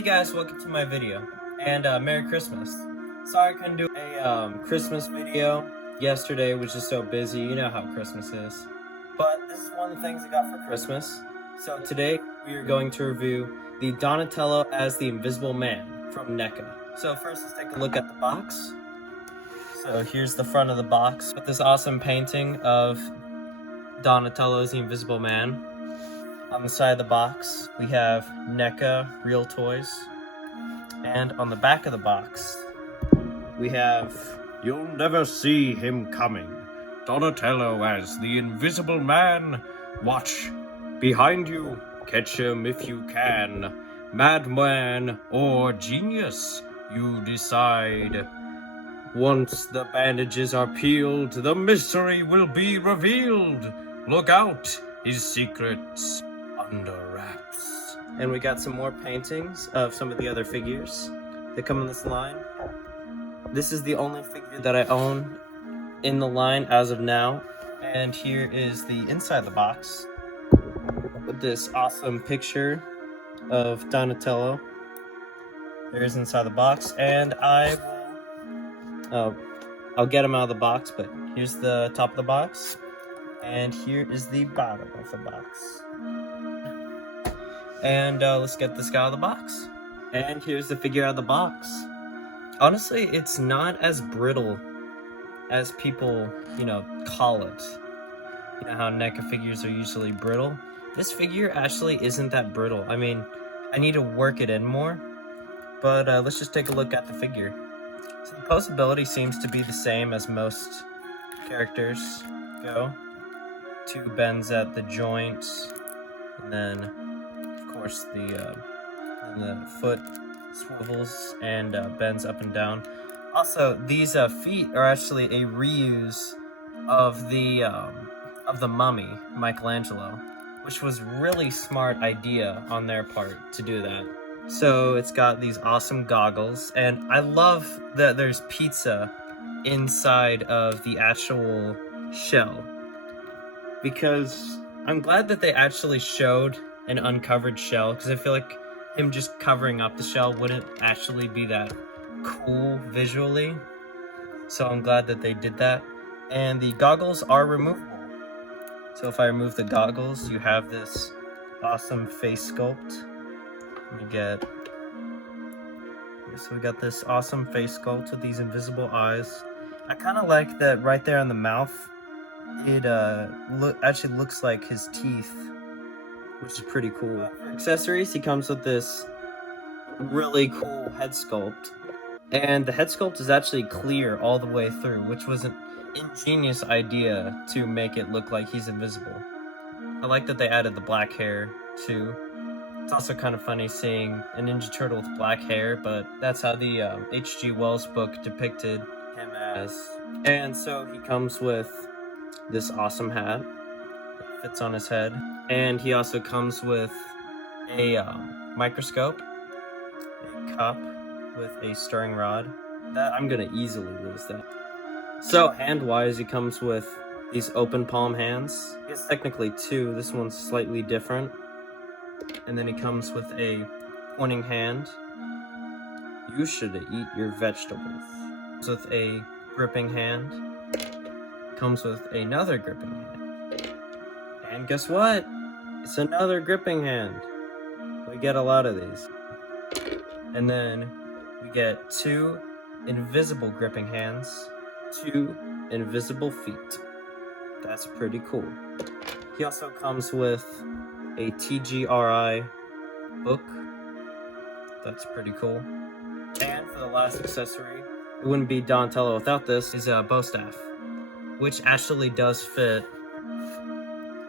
Hey guys, welcome to my video, and Merry Christmas. Sorry I couldn't do a Christmas video. Yesterday was just so busy, you know how Christmas is. But this is one of the things I got for Christmas. So today we are going to review the Donatello as the Invisible Man from Neca. So first let's take a look at the box. So here's the front of the box with this awesome painting of Donatello as the Invisible Man. On the side of the box, we have Neca Real Toys. And on the back of the box, we have You'll never see him coming. Donatello as the Invisible Man. Watch. Behind you. Catch him if you can. Madman or genius, you decide. Once the bandages are peeled, the mystery will be revealed. Look out, his secrets under wraps. And we got some more paintings of some of the other figures that come in this line. This is the only figure that I own in the line as of now. And here is the inside of the box with this awesome picture of Donatello. There's inside the box, and I'll get him out of the box, but here's the top of the box, and here is the bottom of the box. And let's get this guy out of the box. And here's the figure out of the box. Honestly, it's not as brittle as people, call it. You know how NECA figures are usually brittle? This figure actually isn't that brittle. I mean, I need to work it in more, but let's just take a look at the figure. So the posability seems to be the same as most characters go. 2 bends at the joint, and then, of course, the foot swivels and bends up and down. Also, these feet are actually a reuse of the Mummy, Michelangelo, which was really smart idea on their part to do that. So it's got these awesome goggles, and I love that there's pizza inside of the actual shell, because I'm glad that they actually showed an uncovered shell, because I feel like him just covering up the shell wouldn't actually be that cool visually. So I'm glad that they did that. And the goggles are removable. So if I remove the goggles, you have this awesome face sculpt. So we got this awesome face sculpt with these invisible eyes. I kind of like that right there on the mouth. It actually looks like his teeth, which is pretty cool. For accessories, he comes with this really cool head sculpt. And the head sculpt is actually clear all the way through, which was an ingenious idea to make it look like he's invisible. I like that they added the black hair too. It's also kind of funny seeing a Ninja Turtle with black hair, but that's how the H.G. Wells book depicted him as. And so he comes with this awesome hat that fits on his head. And he also comes with a microscope, a cup with a stirring rod. That I'm gonna easily lose that. So hand-wise, he comes with these open palm hands. It's technically 2. This one's slightly different. And then he comes with a pointing hand. You should eat your vegetables. Comes with a gripping hand. Comes with another gripping hand. And guess what? It's another gripping hand. We get a lot of these. And then we get 2 invisible gripping hands, 2 invisible feet. That's pretty cool. He also comes with a TGRI book. That's pretty cool. And for the last accessory, it wouldn't be Donatello without this, is a bow staff, which actually does fit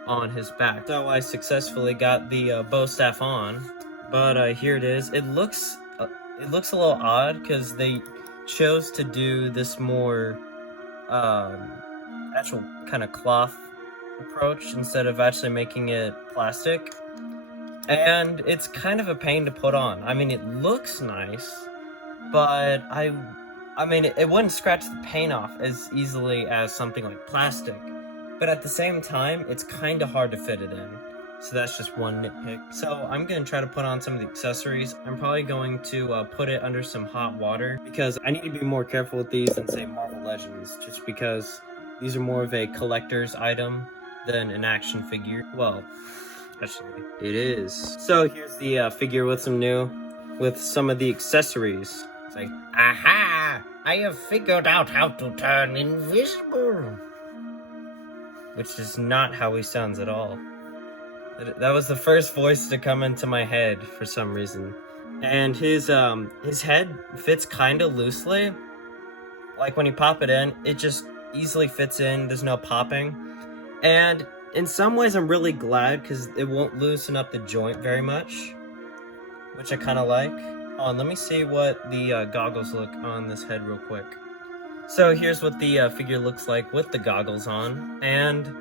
on his back. So I successfully got the bow staff on, but here it is. It looks a little odd because they chose to do this more actual kind of cloth approach instead of actually making it plastic, and it's kind of a pain to put on. I mean, it looks nice, but I mean, it wouldn't scratch the paint off as easily as something like plastic, but at the same time, it's kind of hard to fit it in. So that's just one nitpick. So I'm gonna try to put on some of the accessories. I'm probably going to put it under some hot water because I need to be more careful with these than say Marvel Legends, just because these are more of a collector's item than an action figure. Well, actually, it is. So here's the figure with some of the accessories. It's like, aha! I have figured out how to turn invisible. Which is not how he sounds at all. That was the first voice to come into my head for some reason. And his head fits kind of loosely. Like when you pop it in, it just easily fits in. There's no popping. And in some ways, I'm really glad because it won't loosen up the joint very much, which I kind of like. Let me see what the goggles look on this head real quick. So here's what the figure looks like with the goggles on, and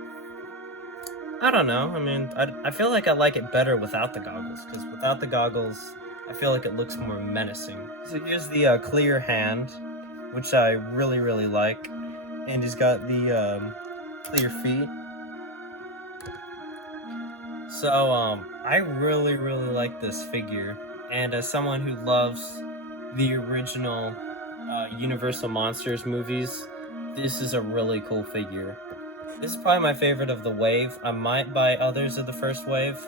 I don't know. I mean, I feel like I like it better without the goggles, because without the goggles, I feel like it looks more menacing. So here's the clear hand, which I really, really like, and he's got the clear feet. So I really, really like this figure, and as someone who loves the original Universal Monsters movies, this is a really cool figure. This is probably my favorite of the wave. I might buy others of the first wave,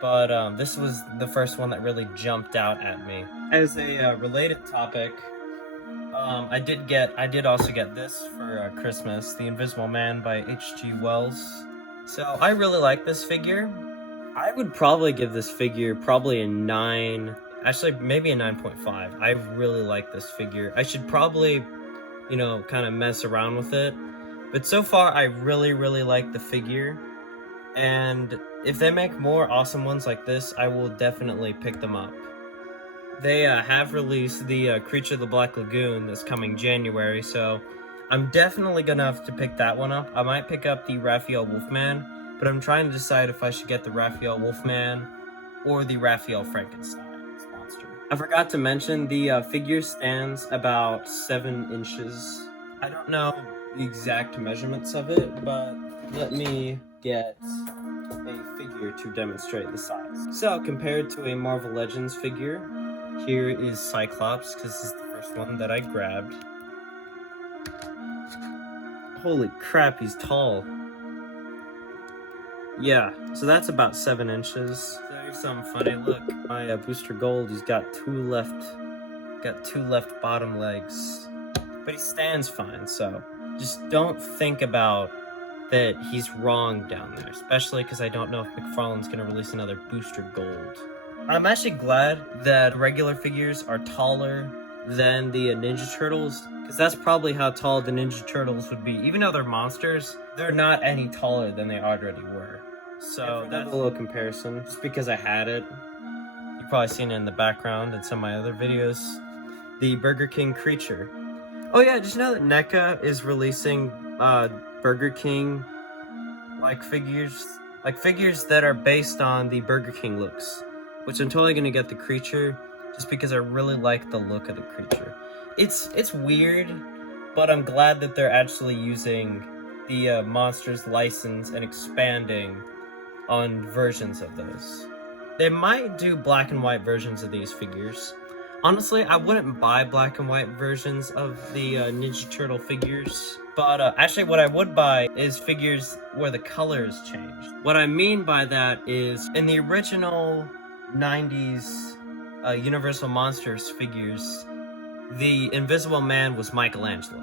but this was the first one that really jumped out at me. As a related topic, I did also get this for Christmas, The Invisible Man by H.G. Wells. So I really like this figure. I would probably give this figure probably a 9, actually maybe a 9.5. I really like this figure. I should probably, kind of mess around with it. But so far, I really, really like the figure, and if they make more awesome ones like this, I will definitely pick them up. They have released the Creature of the Black Lagoon that's coming January, so I'm definitely gonna have to pick that one up. I might pick up the Raphael Wolfman, but I'm trying to decide if I should get the Raphael Wolfman or the Raphael Frankenstein monster. I forgot to mention the figure stands about 7 inches. I don't know the exact measurements of it, but let me get a figure to demonstrate the size. So compared to a Marvel Legends figure, here is Cyclops, because this is the first one that I grabbed. Holy crap, he's tall. Yeah, so that's about 7 inches. So here's something funny. Look, my Booster Gold, he's got two left bottom legs, but he stands fine. So just don't think about that he's wrong down there, especially because I don't know if McFarlane's gonna release another Booster Gold. I'm actually glad that regular figures are taller than the Ninja Turtles, because that's probably how tall the Ninja Turtles would be. Even though they're monsters, they're not any taller than they already were. So that's a little comparison, just because I had it. You've probably seen it in the background in some of my other videos. The Burger King creature. Oh yeah, did you know that Neca is releasing Burger King figures that are based on the Burger King looks, which I'm totally gonna get the creature just because I really like the look of the creature. It's weird, but I'm glad that they're actually using the Monsters license and expanding on versions of those. They might do black and white versions of these figures. Honestly, I wouldn't buy black and white versions of the Ninja Turtle figures, but actually what I would buy is figures where the colors changed. What I mean by that is, in the original 90s Universal Monsters figures, the Invisible Man was Michelangelo.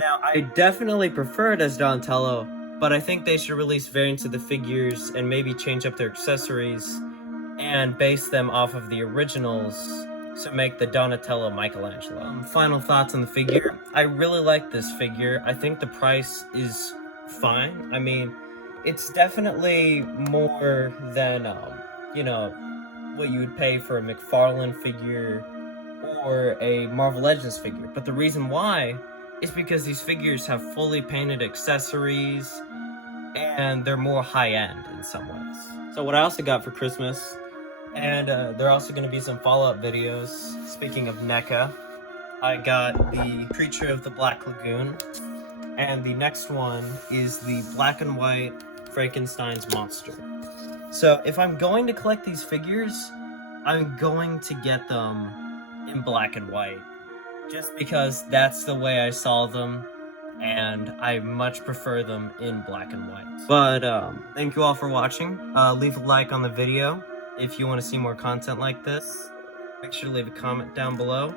Now, I definitely prefer it as Donatello, but I think they should release variants of the figures and maybe change up their accessories and base them off of the originals to make the Donatello Michelangelo. Final thoughts on the figure. I really like this figure. I think the price is fine. I mean, it's definitely more than, what you would pay for a McFarlane figure or a Marvel Legends figure. But the reason why is because these figures have fully painted accessories and they're more high-end in some ways. So what I also got for Christmas, and there are also going to be some follow-up videos, speaking of Neca, I got the Creature of the Black Lagoon, and the next one is the black and white Frankenstein's monster. So if I'm going to collect these figures, I'm going to get them in black and white. Just because that's the way I saw them, and I much prefer them in black and white. But thank you all for watching. Leave a like on the video if you want to see more content like this. Make sure to leave a comment down below,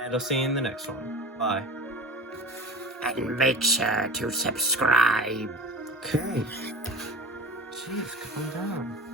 and I'll see you in the next one. Bye. And make sure to subscribe. Okay. Jeez, calm down.